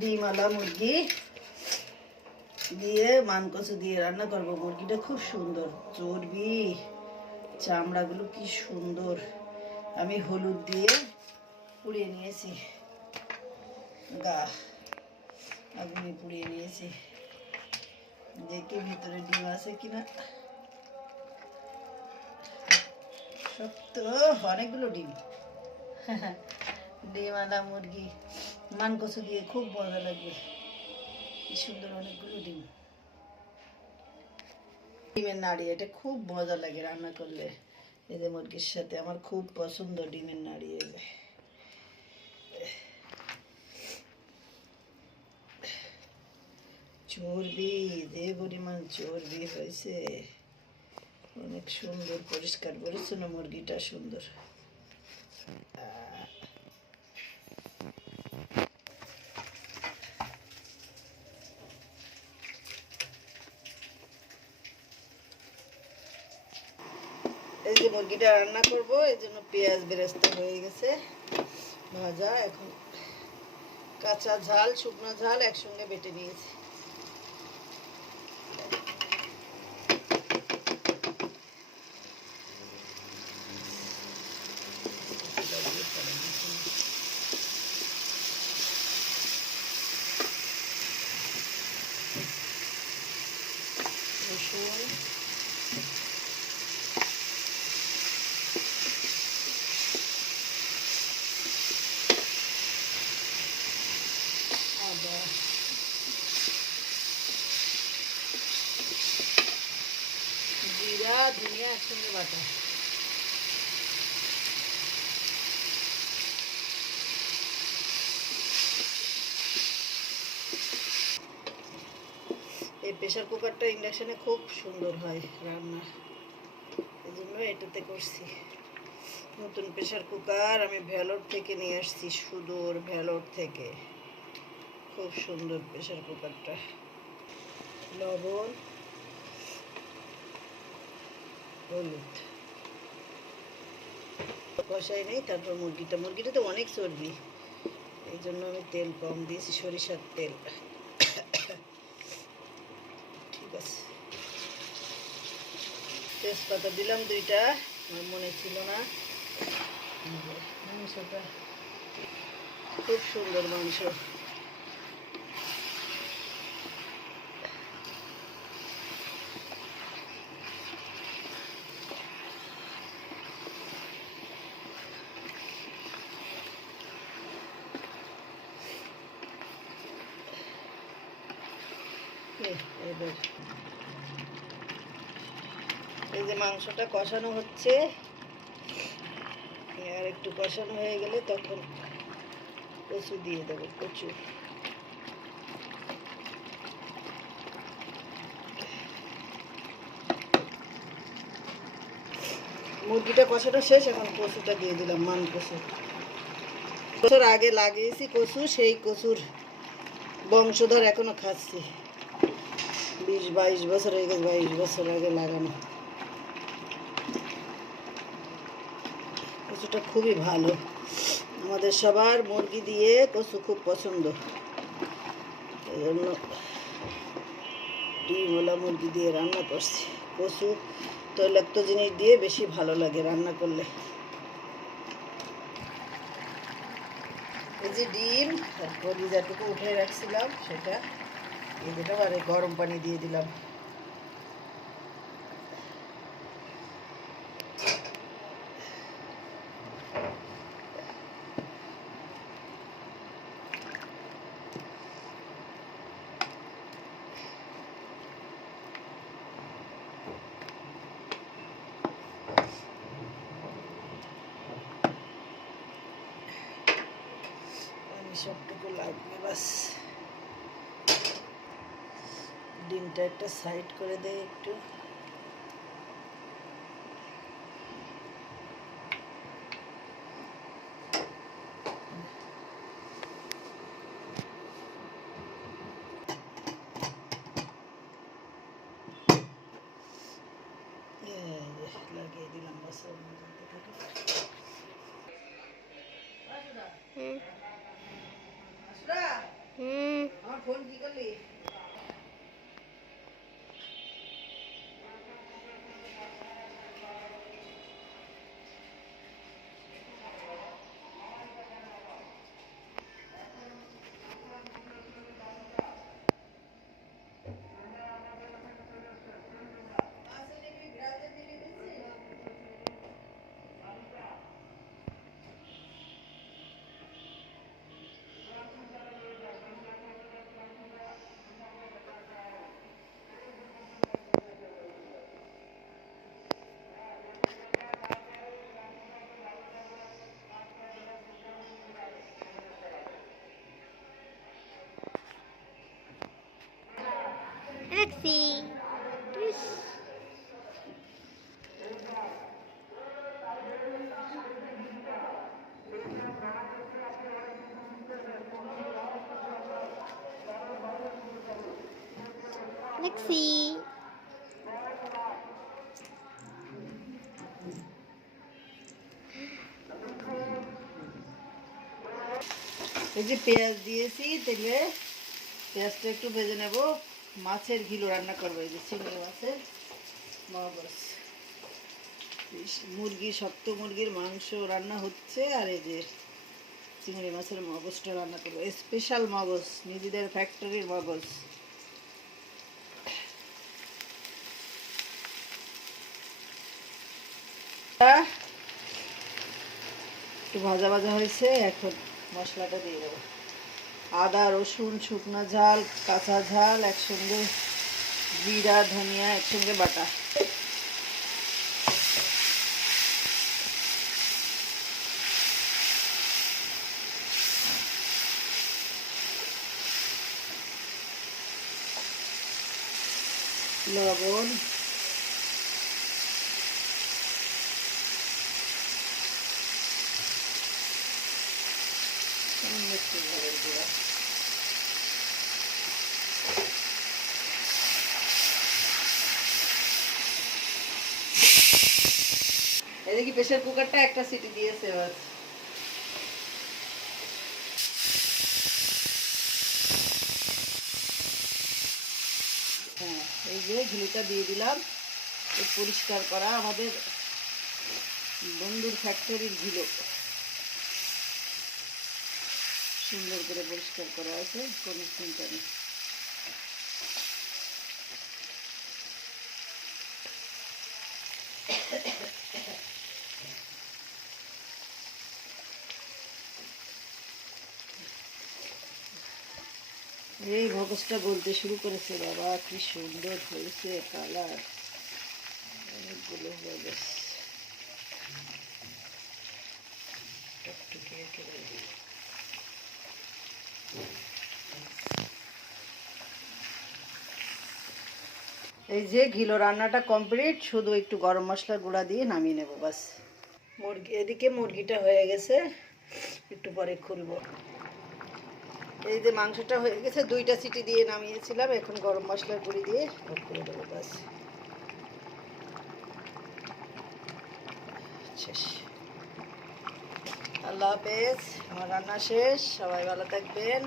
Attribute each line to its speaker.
Speaker 1: ডিমওয়ালা মুরগি দিয়ে মানকচু দিয়ে রান্না করব। মুরগিটা খুব সুন্দর, চর্বি। চামড়াগুলো কি সুন্দর। আমি হলুদ দিয়ে পুড়িয়ে নিয়েছি। গা, আগুনে পুড়িয়ে নিয়েছি। দেখি ভিতরে ডিম আছে কিনা। সব তো অনেকগুলো ডিম। ডিমওয়ালা মুরগি। মানকচু দিয়ে খুব মজা লাগবে। কি সুন্দর অনেকগুলো ডিম। ডিমের নাড়ি, এটা খুব মজা লাগে রান্না করলে। এই যে মুরগির সাথে, আমার খুব পছন্দ ডিমের নাড়ি এই চর্বি, যে পরিমাণ চর্বি হয়েছে। অনেক সুন্দর, পরিষ্কার, পরিচ্ছন্ন মুরগিটা সুন্দর। এই মুরগিটা রান্না করব। এই জন্য পেঁয়াজ বেরেস্তা হয়ে গেছে। ভাজা, এখন কাঁচা ঝাল, শুকনো ঝাল একসঙ্গে বেটে নিয়েছি। রসুন আদা জিরা, ধনিয়া একসঙ্গে বাটা। এই প্রেশার কুকারটা ইন্ডাকশনে খুব সুন্দর হয় রান্না। এই জন্য এটাতে করছি। নতুন প্রেশার কুকার আমি ভ্যালোর থেকে নিয়ে আসছি, সুদূর ভ্যালোর থেকে। খুব সুন্দর প্রেশার কুকারটা লবণ হলুদ। কষাই নেই, তারপর মুরগিটা। মুরগিটা তো অনেক চর্বি। এই জন্য আমি তেল কম দিয়েছি, সরিষার তেল। ঠিক আছে। তেজপাতা দিলাম দুইটা, আমার মনে ছিল না। মাংসটা। খুব সুন্দর মাংস। এই এই যে মাংসটা কষানো হচ্ছে। আর একটু কষানো হয়ে গেলে তখন কচু দিয়ে দেবো, কচু। মুরগিটা কষানো শেষ, এখন কচুটা দিয়ে দিলাম, মান কচু। কচুর আগে লাগিয়েছি কচু, সেই কচুর বংশধর এখনও খাচ্ছি। বিশ, বাইশ বছর হয়ে গেছে, বাইশ বছর আগে লাগানো। কচুটা খুবই ভালো। আমাদের সবার মুরগি দিয়ে কচু খুব পছন্দ। এই জন্য ডিমওয়ালা মুরগি দিয়ে রান্না করছি। কচু তৈলাক্ত জিনিস দিয়ে বেশি ভালো লাগে রান্না করলে। এই যে ডিম আর কলিজাটুকু উঠে রাখছিলাম সেটা দিয়ে দিলাম আর গরম পানি দিয়ে দিলাম। সবটুকু লাগবে বাস। ডিমটা একটা সাইড করে দেয় একটু। লাগিয়ে দিলাম মধ্যে? আমার ফোন কি করলি?
Speaker 2: Rexy. Lexi.
Speaker 1: এই যে পেঁয়াজ দিয়েছি তেলে পেঁয়াজটা একটু ভেজে নেব মাছের ঘিলো রান্না করব, এই যে চিংড়ি মাছের মগজ। মুরগি, শক্ত মুরগির মাংস রান্না হচ্ছে, আর এই যে চিংড়ি মাছের মগজটা রান্না করব। স্পেশাল মগজ, নিজেদের ফ্যাক্টরির মগজ। একটু ভাজা ভাজা হয়েছে, এখন মশলাটা দিয়ে দেবো। আদা রসুন শুকনো ঝাল কাঁচা ঝাল একসঙ্গে জিরা ধনিয়া একসঙ্গে বাটা। লবণ একটু প্রেশার কুকারটা একটা সিটি দিয়েছে হ্যাঁ এই যে ঝুলিটা দিয়ে দিলাম। পরিষ্কার করা আমাদের বন্ধুর ফ্যাক্টরির ঝুলো সুন্দর করে পরিষ্কার করা আছে, কোনো চিন্তা নেই। এই ভগসটা বলতে শুরু করেছে বাবা, কি সুন্দর হয়েছে কালার। অনেকগুলো একেবারে এই যে ঘিলো রান্নাটা কমপ্লিট, শুধু একটু গরম মশলার গুঁড়া দিয়ে নামিয়ে নেব, বাস। মুরগি, এদিকে মুরগিটা হয়ে গেছে, একটু পরে খুলবো। এই যে মাংসটা হয়ে গেছে, দুইটা সিটি দিয়ে নামিয়েছিলাম, এখন গরম মশলার গুঁড়ি দিয়ে করে দেবো, বাস। আল্লাহ হাফেজ, আমার রান্না শেষ, সবাই ভালো থাকবেন।